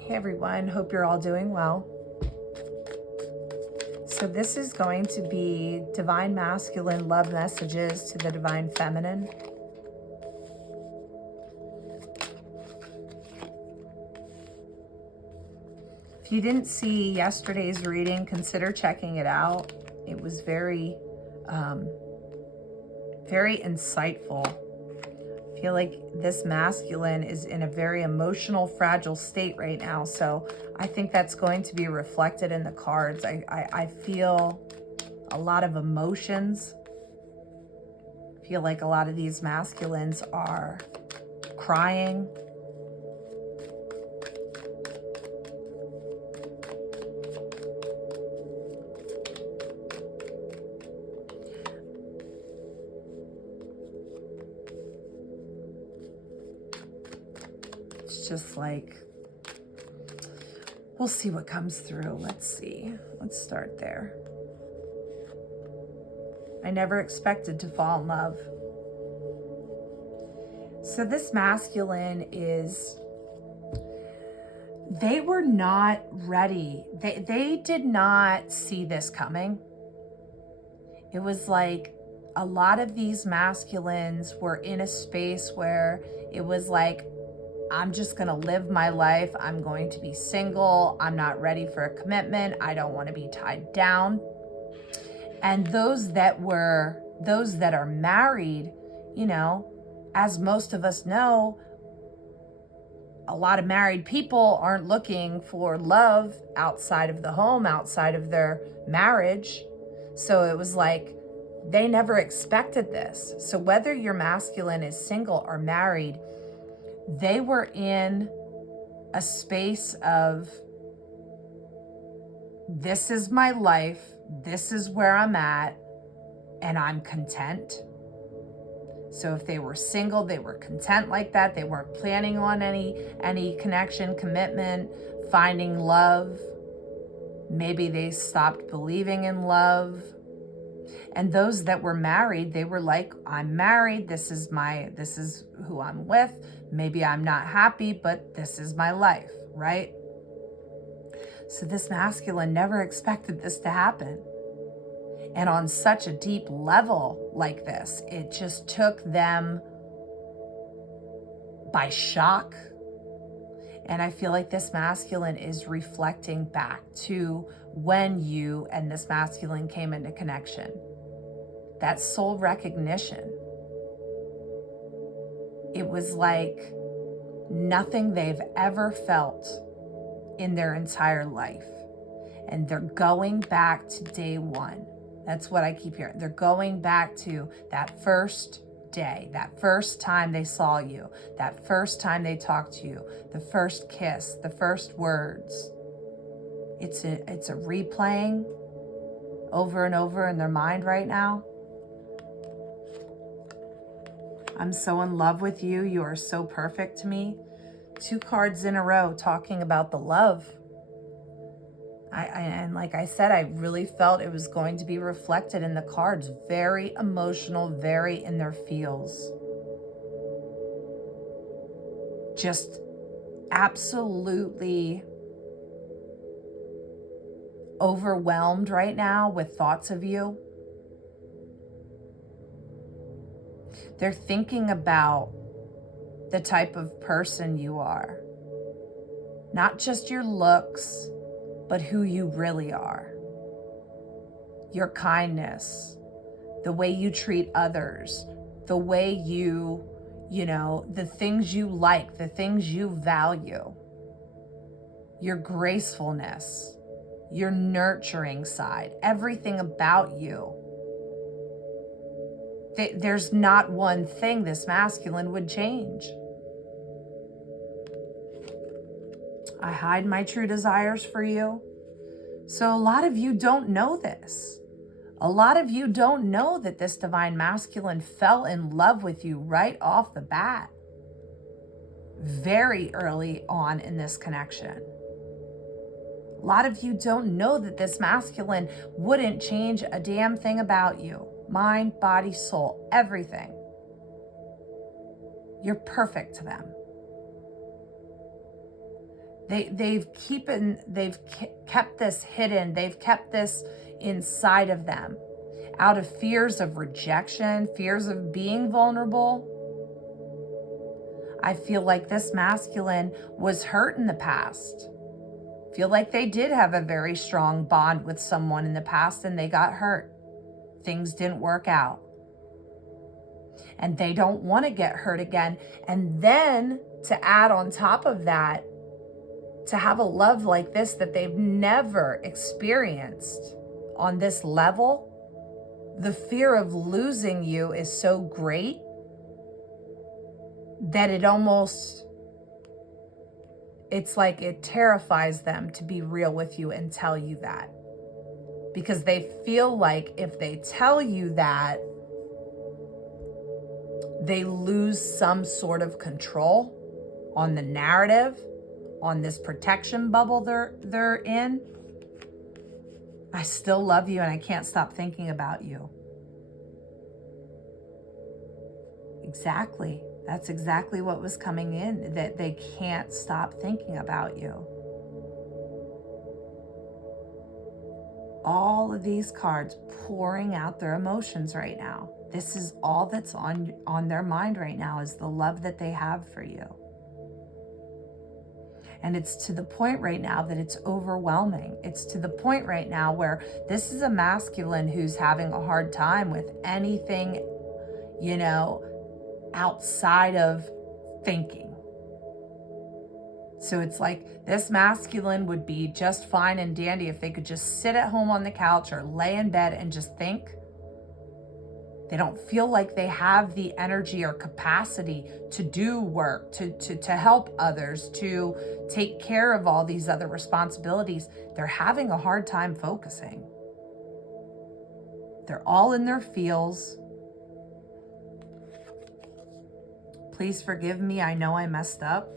Hey everyone, hope you're all doing well. So this is going to be Divine Masculine love messages to the Divine Feminine. If you didn't see yesterday's reading, consider checking it out. It was very insightful. I feel like this masculine is in a very emotional, fragile state right now. So I think that's going to be reflected in the cards. I feel a lot of emotions. I feel like a lot of these masculines are crying. It's just like, we'll see what comes through. Let's see. Let's start there. I never expected to fall in love. So this masculine they were not ready. They did not see this coming. It was like a lot of these masculines were in a space where it was like, I'm just going to live my life. I'm going to be single. I'm not ready for a commitment. I don't want to be tied down. And those that are married, as most of us know, a lot of married people aren't looking for love outside of the home, outside of their marriage. So it was like, they never expected this. So whether your masculine is single or married, they were in a space of, this is my life, this is where I'm at, and I'm content. So if they were single, they were content like that. They weren't planning on any connection, commitment, finding love. Maybe they stopped believing in love. And those that were married, they were like, I'm married, this is who I'm with. Maybe I'm not happy, but this is my life, right? So this masculine never expected this to happen. And on such a deep level like this, it just took them by shock. And I feel like this masculine is reflecting back to when you and this masculine came into connection. That soul recognition. It was like nothing they've ever felt in their entire life. And they're going back to day one. That's what I keep hearing. They're going back to that first day, that first time they saw you, that first time they talked to you, the first kiss, the first words. It's a replaying over and over in their mind right now. I'm so in love with you. You are so perfect to me. 2 cards in a row talking about the love. And like I said, I really felt it was going to be reflected in the cards. Very emotional, very in their feels. Just absolutely overwhelmed right now with thoughts of you. They're thinking about the type of person you are. Not just your looks, but who you really are. Your kindness, the way you treat others, the way the things you like, the things you value, your gracefulness, your nurturing side, everything about you. There's not one thing this masculine would change. I hide my true desires for you. So a lot of you don't know this. A lot of you don't know that this divine masculine fell in love with you right off the bat. Very early on in this connection. A lot of you don't know that this masculine wouldn't change a damn thing about you. Mind, body, soul, everything. You're perfect to them. They've kept this hidden. They've kept this inside of them out of fears of rejection, fears of being vulnerable. I feel like this masculine was hurt in the past. I feel like they did have a very strong bond with someone in the past and they got hurt. Things didn't work out. And they don't want to get hurt again. And then to add on top of that, to have a love like this that they've never experienced on this level, the fear of losing you is so great that it's like it terrifies them to be real with you and tell you that. Because they feel like if they tell you that, they lose some sort of control on the narrative, on this protection bubble they're in. I still love you and I can't stop thinking about you. Exactly. That's exactly what was coming in, that they can't stop thinking about you. All of these cards pouring out their emotions right now. This is all that's on their mind right now, is the love that they have for you. And it's to the point right now that it's overwhelming. It's to the point right now where this is a masculine who's having a hard time with anything, outside of thinking. So it's like this masculine would be just fine and dandy if they could just sit at home on the couch or lay in bed and just think. They don't feel like they have the energy or capacity to do work, to help others, to take care of all these other responsibilities. They're having a hard time focusing. They're all in their feels. Please forgive me. I know I messed up.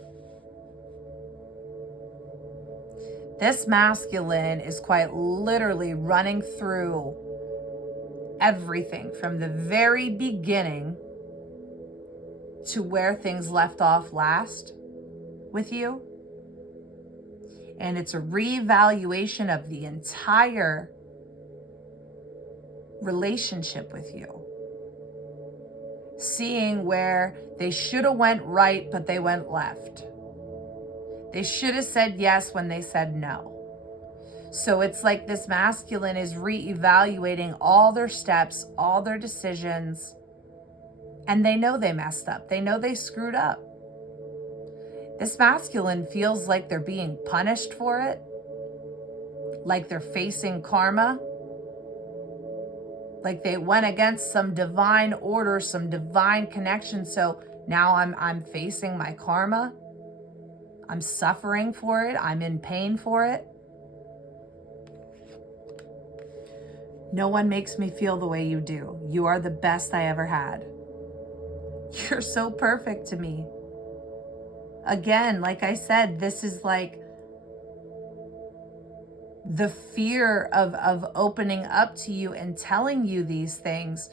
This masculine is quite literally running through everything from the very beginning to where things left off last with you. And it's a reevaluation of the entire relationship with you. Seeing where they should have went right, but they went left. They should have said yes when they said no. So it's like this masculine is reevaluating all their steps, all their decisions, and they know they messed up. They know they screwed up. This masculine feels like they're being punished for it, like they're facing karma, like they went against some divine order, some divine connection. So now I'm facing my karma. I'm suffering for it. I'm in pain for it. No one makes me feel the way you do. You are the best I ever had. You're so perfect to me. Again, like I said, this is like the fear of opening up to you and telling you these things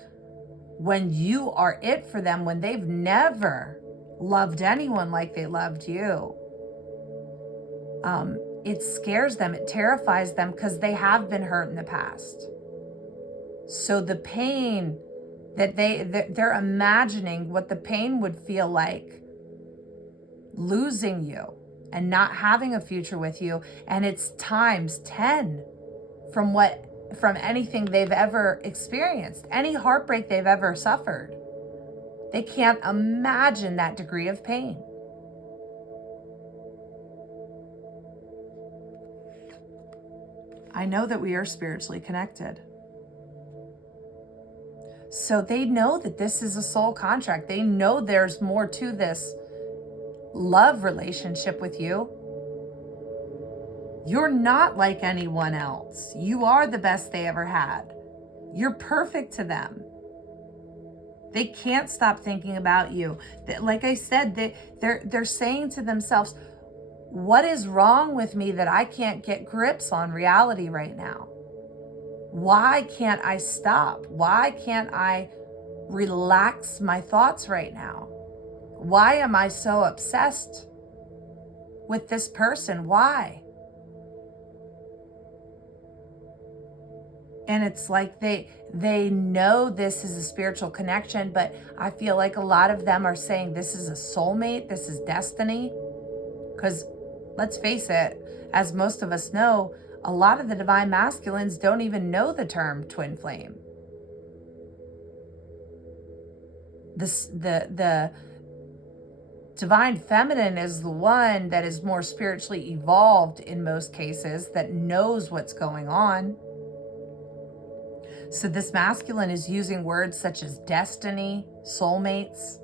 when you are it for them, when they've never loved anyone like they loved you. It scares them. It terrifies them because they have been hurt in the past. So the pain that they're imagining what the pain would feel like losing you and not having a future with you. And it's times 10 from anything they've ever experienced, any heartbreak they've ever suffered. They can't imagine that degree of pain. I know that we are spiritually connected. So they know that this is a soul contract. They know there's more to this love relationship with you. You're not like anyone else. You are the best they ever had. You're perfect to them. They can't stop thinking about you. Like I said, they're saying to themselves, what is wrong with me that I can't get grips on reality right now? Why can't I stop? Why can't I relax my thoughts right now? Why am I so obsessed with this person. Why? And it's like they know this is a spiritual connection, but I feel like a lot of them are saying this is a soulmate, this is destiny. Because let's face it, as most of us know, a lot of the divine masculines don't even know the term twin flame. The divine feminine is the one that is more spiritually evolved in most cases, that knows what's going on. So this masculine is using words such as destiny, soulmates,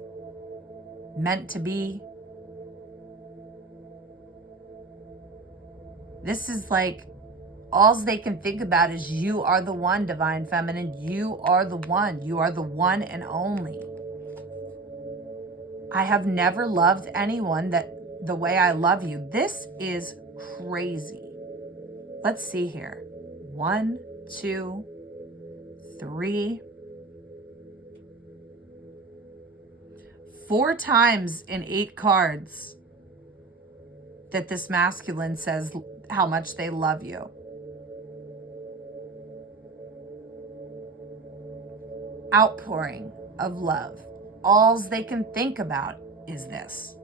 meant to be. This is like, all they can think about is you are the one, divine feminine. You are the one. You are the one and only. I have never loved anyone the way I love you. This is crazy. Let's see here. 1, 2, 3, 4 times in 8 cards that this masculine says how much they love you. Outpouring of love. All they can think about is this.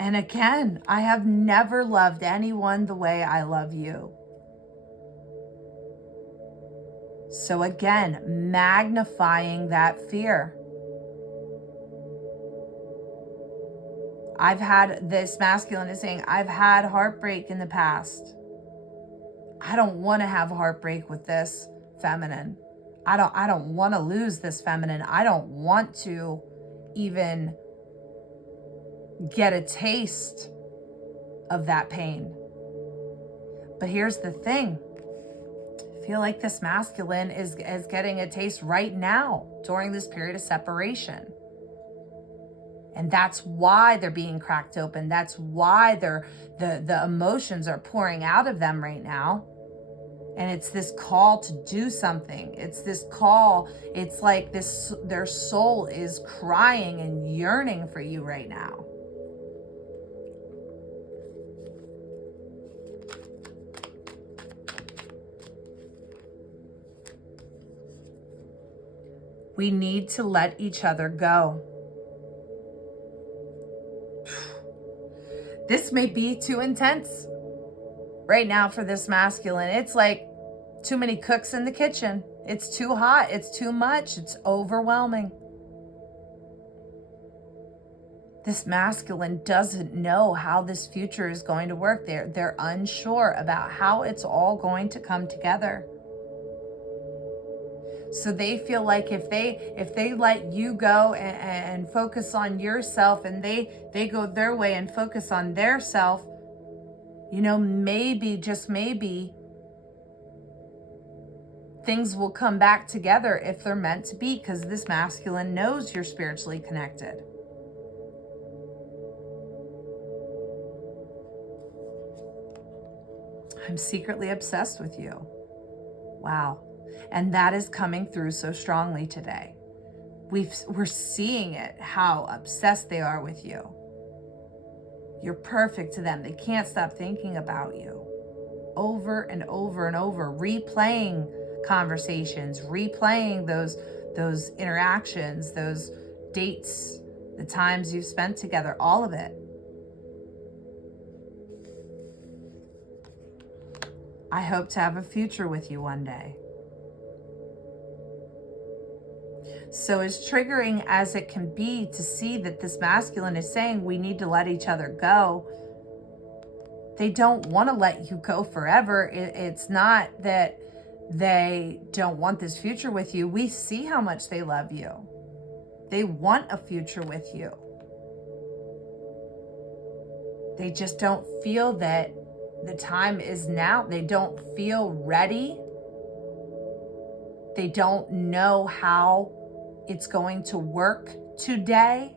And again, I have never loved anyone the way I love you. So again, magnifying that fear. I've had, this masculine is saying, I've had heartbreak in the past. I don't want to have heartbreak with this feminine. I don't want to lose this feminine. I don't want to even get a taste of that pain. But here's the thing. I feel like this masculine is getting a taste right now during this period of separation. And that's why they're being cracked open. That's why the emotions are pouring out of them right now. And it's this call to do something. It's this call. It's like this, their soul is crying and yearning for you right now. We need to let each other go. This may be too intense right now for this masculine. It's like too many cooks in the kitchen. It's too hot. It's too much. It's overwhelming. This masculine doesn't know how this future is going to work. They're unsure about how it's all going to come together. So they feel like if they let you go and focus on yourself, and they go their way and focus on their self, you know, maybe, just maybe, things will come back together if they're meant to be, because this masculine knows you're spiritually connected. I'm secretly obsessed with you. Wow. And that is coming through so strongly today. We're seeing it, how obsessed they are with you. You're perfect to them. They can't stop thinking about you. Over and over and over, replaying conversations, replaying those interactions, those dates, the times you've spent together, all of it. I hope to have a future with you one day. So as triggering as it can be to see that this masculine is saying we need to let each other go, they don't want to let you go forever. It's not that they don't want this future with you. We see how much they love you. They want a future with you. They just don't feel that the time is now. They don't feel ready. They don't know how it's going to work today.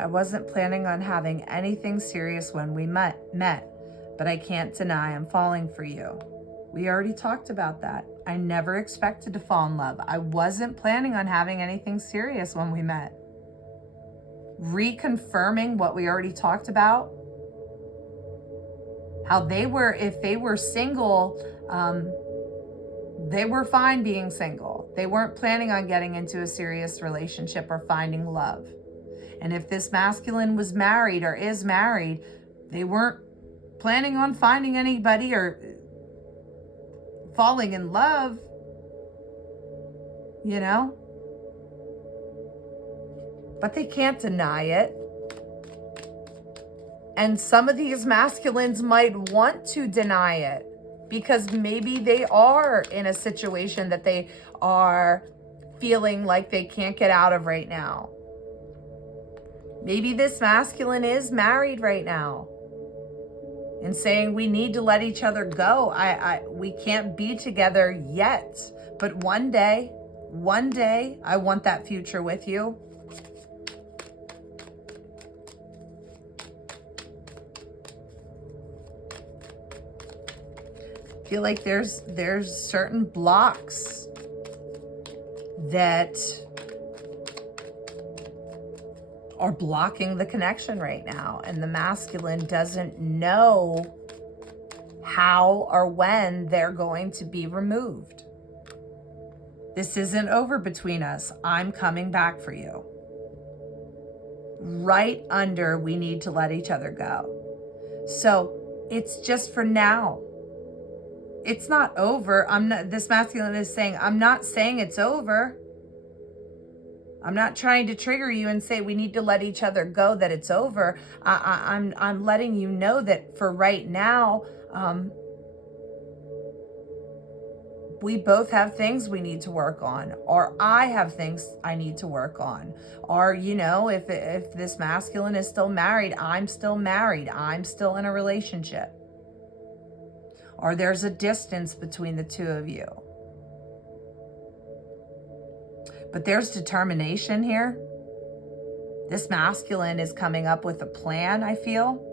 I wasn't planning on having anything serious when we met, but I can't deny I'm falling for you. We already talked about that. I never expected to fall in love. I wasn't planning on having anything serious when we met. Reconfirming what we already talked about. How they were, if they were single, they were fine being single. They weren't planning on getting into a serious relationship or finding love. And if this masculine was married or is married, they weren't planning on finding anybody or falling in love, you know? But they can't deny it. And some of these masculines might want to deny it because maybe they are in a situation that they are feeling like they can't get out of right now. Maybe this masculine is married right now and saying we need to let each other go. We can't be together yet, but one day, I want that future with you. I feel like there's certain blocks that are blocking the connection right now, and the masculine doesn't know how or when they're going to be removed. This isn't over between us. I'm coming back for you. Right under, we need to let each other go. So it's just for now. It's not over. This masculine is saying, I'm not saying it's over. I'm not trying to trigger you and say we need to let each other go, that it's over. I'm letting you know that for right now, we both have things we need to work on, or I have things I need to work on. Or, you know, if this masculine is still married, I'm still married. I'm still in a relationship. Or there's a distance between the two of you. But there's determination here. This masculine is coming up with a plan, I feel.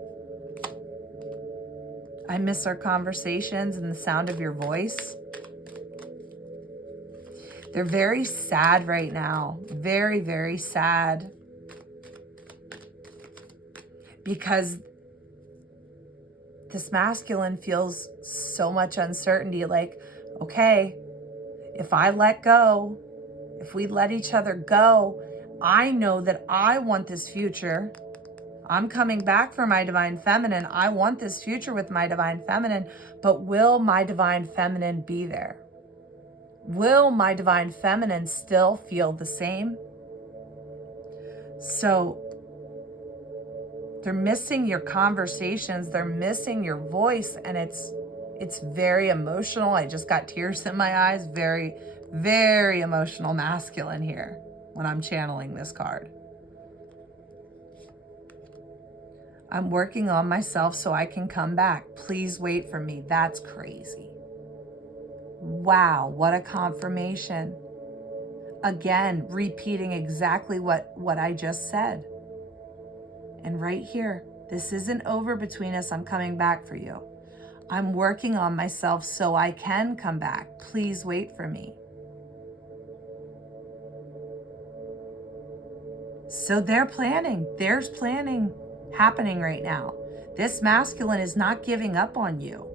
I miss our conversations and the sound of your voice. They're very sad right now. Very, very sad. Because this masculine feels so much uncertainty. Like, okay, if I let go, if we let each other go, I know that I want this future. I'm coming back for my divine feminine. I want this future with my divine feminine, but will my divine feminine be there? Will my divine feminine still feel the same? So they're missing your conversations. They're missing your voice, and it's very emotional. I just got tears in my eyes. Very, very emotional masculine here when I'm channeling this card. I'm working on myself so I can come back. Please wait for me. That's crazy. Wow, what a confirmation. Again, repeating exactly what I just said. And right here, this isn't over between us. I'm coming back for you. I'm working on myself so I can come back. Please wait for me. So they're planning. There's planning happening right now. This masculine is not giving up on you.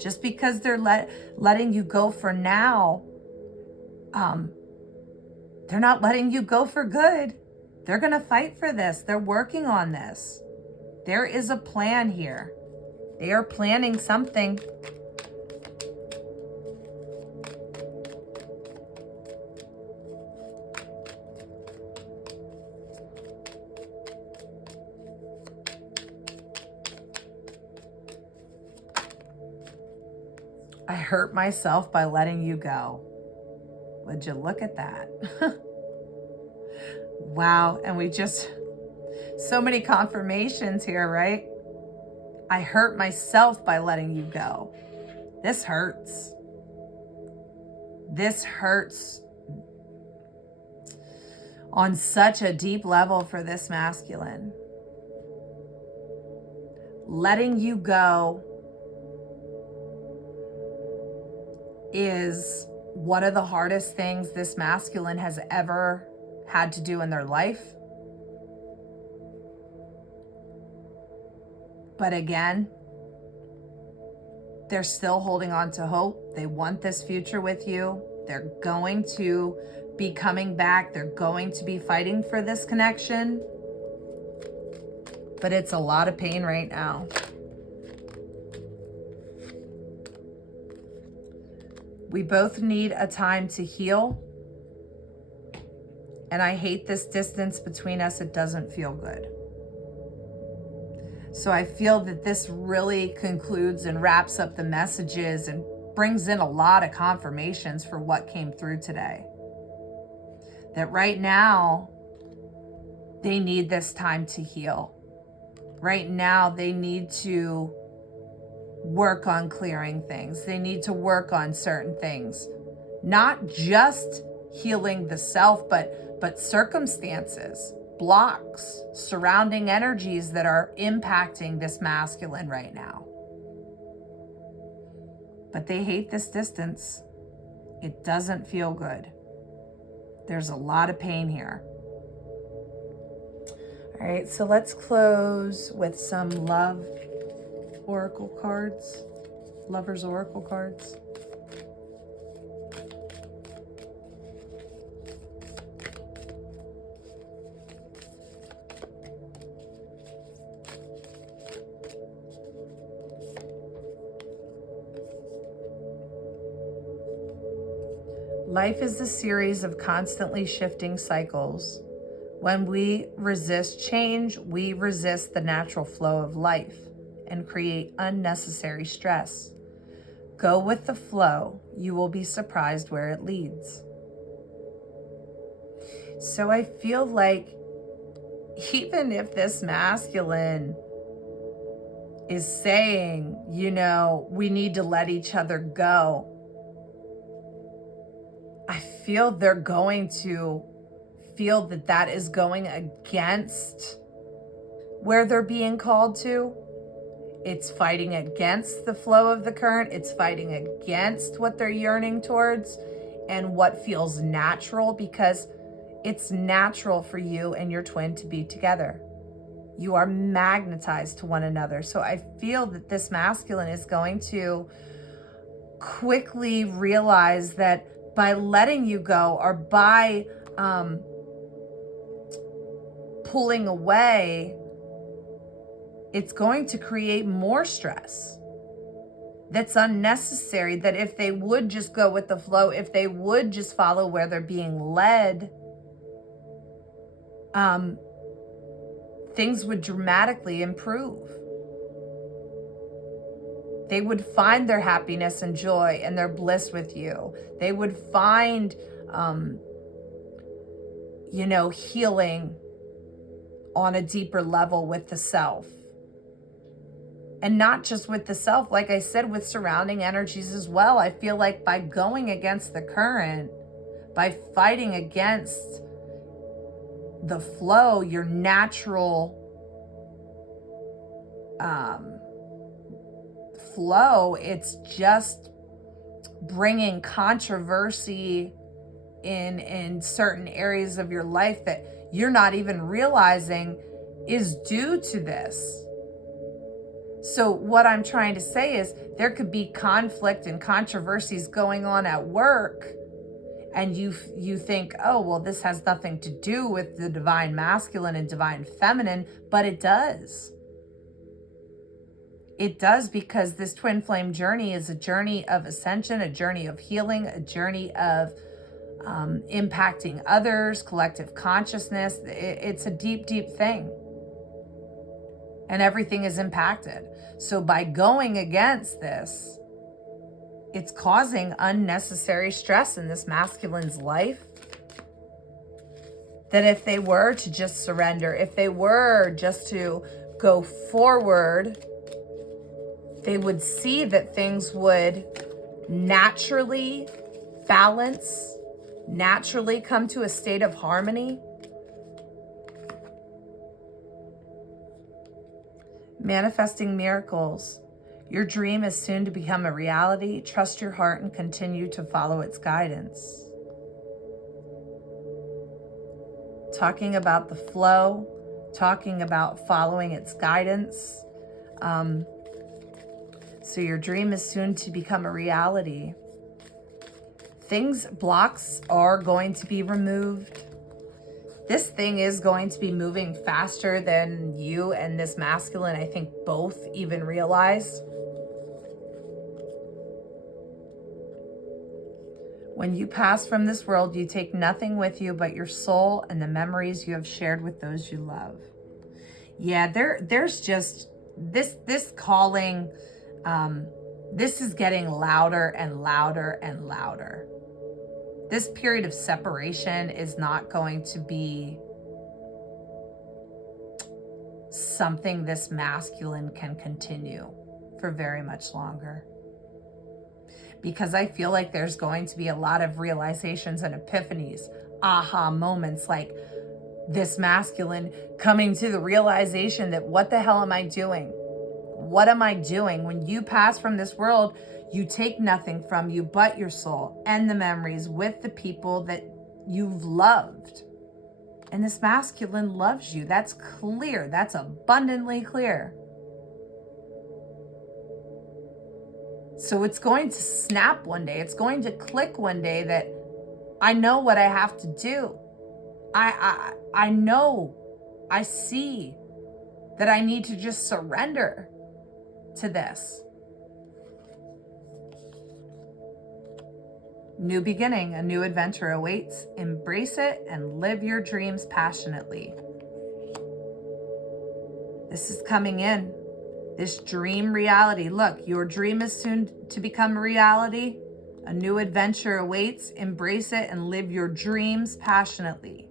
Just because they're letting you go for now, they're not letting you go for good. They're going to fight for this. They're working on this. There is a plan here. They are planning something. I hurt myself by letting you go. Would you look at that? Wow. And we just, so many confirmations here, right? I hurt myself by letting you go. This hurts. This hurts. on such a deep level for this masculine. Letting you go is one of the hardest things this masculine has ever had to do in their life. But again, they're still holding on to hope. They want this future with you. They're going to be coming back. They're going to be fighting for this connection. But it's a lot of pain right now. We both need a time to heal. And I hate this distance between us. It doesn't feel good. So I feel that this really concludes and wraps up the messages and brings in a lot of confirmations for what came through today. That right now, they need this time to heal. Right now, they need to work on clearing things. They need to work on certain things. Not just healing the self, but circumstances, blocks, surrounding energies that are impacting this masculine right now. But they hate this distance. It doesn't feel good. There's a lot of pain here. All right, so let's close with some love oracle cards, lovers oracle cards. Life is a series of constantly shifting cycles. When we resist change, we resist the natural flow of life and create unnecessary stress. Go with the flow. You will be surprised where it leads. So I feel like even if this masculine is saying, we need to let each other go, I feel they're going to feel that is going against where they're being called to. It's fighting against the flow of the current. It's fighting against what they're yearning towards and what feels natural, because it's natural for you and your twin to be together. You are magnetized to one another. So I feel that this masculine is going to quickly realize that by letting you go, or by pulling away, it's going to create more stress that's unnecessary. That if they would just go with the flow, if they would just follow where they're being led, things would dramatically improve. They would find their happiness and joy and their bliss with you. They would find, healing on a deeper level with the self. And not just with the self, like I said, with surrounding energies as well. I feel like by going against the current, by fighting against the flow, your natural flow, it's just bringing controversy in certain areas of your life that you're not even realizing is due to this. So what I'm trying to say is there could be conflict and controversies going on at work, and you think, oh, well, this has nothing to do with the divine masculine and divine feminine, but it does. It does, because this twin flame journey is a journey of ascension, a journey of healing, a journey of impacting others, collective consciousness. It's a deep, deep thing. And everything is impacted. So by going against this, it's causing unnecessary stress in this masculine's life. That if they were to just surrender, if they were just to go forward, they would see that things would naturally balance, naturally come to a state of harmony. Manifesting miracles. Your dream is soon to become a reality. Trust your heart and continue to follow its guidance. Talking about the flow, talking about following its guidance. So your dream is soon to become a reality. Blocks are going to be removed. This thing is going to be moving faster than you and this masculine, I think, both even realize. When you pass from this world, you take nothing with you but your soul and the memories you have shared with those you love. Yeah, there's just this calling. This is getting louder and louder and louder. This period of separation is not going to be something this masculine can continue for very much longer. Because I feel like there's going to be a lot of realizations and epiphanies, aha moments, like this masculine coming to the realization that what the hell am I doing? What am I doing? When you pass from this world, you take nothing from you but your soul and the memories with the people that you've loved. And this masculine loves you. That's clear. That's abundantly clear. So it's going to snap one day. It's going to click one day that I know what I have to do. I know, I see that I need to just surrender to this. New beginning, a new adventure awaits. Embrace it and live your dreams passionately. This is coming in. This dream reality. Look, your dream is soon to become a reality. A new adventure awaits. Embrace it and live your dreams passionately.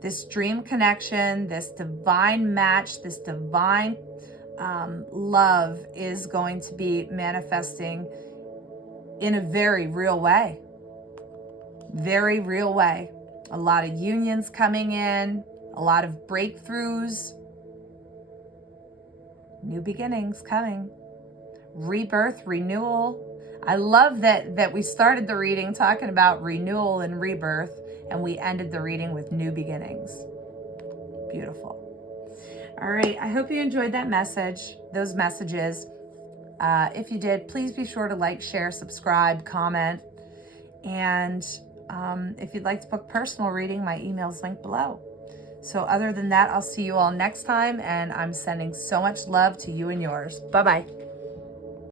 This dream connection, this divine match, this divine love is going to be manifesting in a very real way. Very real way. A lot of unions coming in, a lot of breakthroughs. New beginnings coming. Rebirth, renewal. I love that we started the reading talking about renewal and rebirth, and we ended the reading with new beginnings. Beautiful. All right, I hope you enjoyed that message, those messages. If you did, please be sure to like, share, subscribe, comment. And if you'd like to book personal reading, my email is linked below. So other than that, I'll see you all next time, and I'm sending so much love to you and yours. Bye-bye.